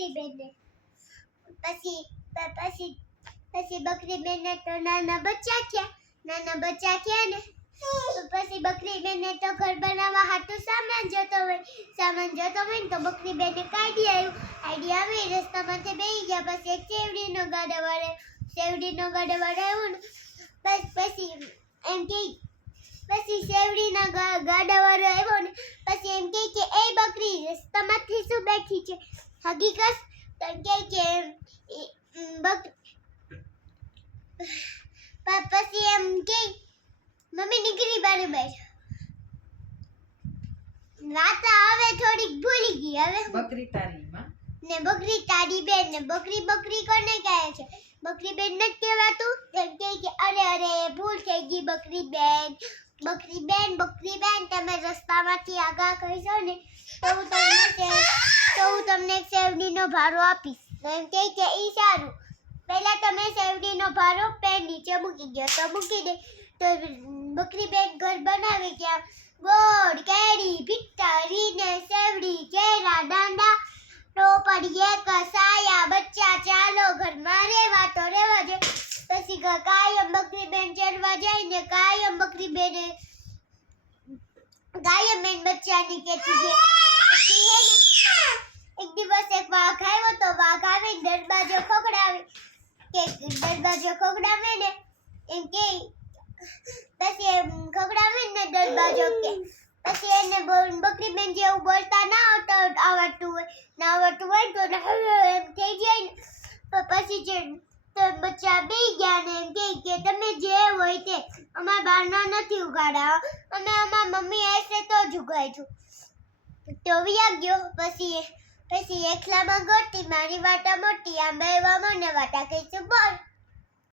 બકરી બેનને. પછી પછી પછી બકરી બેનને તો નાના બચ્ચા થયા ને તો પછી બકરી બેનને તો ઘર બનાવવા હાટું સામાન જોતો હોય ને તો બકરી બેનને આઈડિયા આવી રસ્તામાંથી બેસી ગયા. પછી એક શેવડીનો ગાડો આવ્યો ને પછી એમ કે પછી શેવડીના ગાડાવાળો આવ્યો ને પછી એમ કે એ બકરી રસ્તામાંથી શું બેઠી છે હકીકત તો એમ કે પછી એમ કે મમ્મી નીકળી બારે બેઠ વાત હવે થોડીક ભૂલી ગઈ હવે બકરી તારી માં ને બકરી તારી બેન ને બકરી કોને કહે છે બકરી બેન નથી કહેવાતું એમ કે અરે ભૂલ થઈ ગઈ બકરી બેન તમે રસ્તામાંથી આગા કહીશો ને તો હું તમને એક શેવડીનો ભારો આપીશ તો એમ કે ઈ સારું પહેલા તમે શેવડીનો ભારો પેન નીચે મૂકી ગયો તો મૂકી દે તો બકરી બેન ઘર બનાવી ગયા ગોળ કેરી ભીટારી ને શેવડી કેરા દાંડા ટોપડીએ કસાયા બચ્ચા ચાલો ઘરમાં રહેવા દે પછી કાયમ બકરી બેન ચરવા જાય ને કાયમ બકરી બેન બચ્ચાની કહેતી છે પછી એક દિવસ એક વાઘ આવ્યો તો વાઘ આવે દરવાજો ખોખડાવે ને એમ કે પછી ખોખડાવે ને દરવાજો કે પછી એને બકરી બેન જેવું બોલતા ના આવડતું હોય તો એમ થઈ જાય ને પછી જે તો બચ્ચા બેસી ગયા ને એમ કે તમે જે હોય તે અમારા બારના નથી ઉગાડા અમે અમારા મમ્મી હશે તો જ ઉગાડ્યું તો વ્યા ગયો પછી એકલામાં ગોટી મારી વાટા મોટી આંબા એવા મને વાટા કહીશું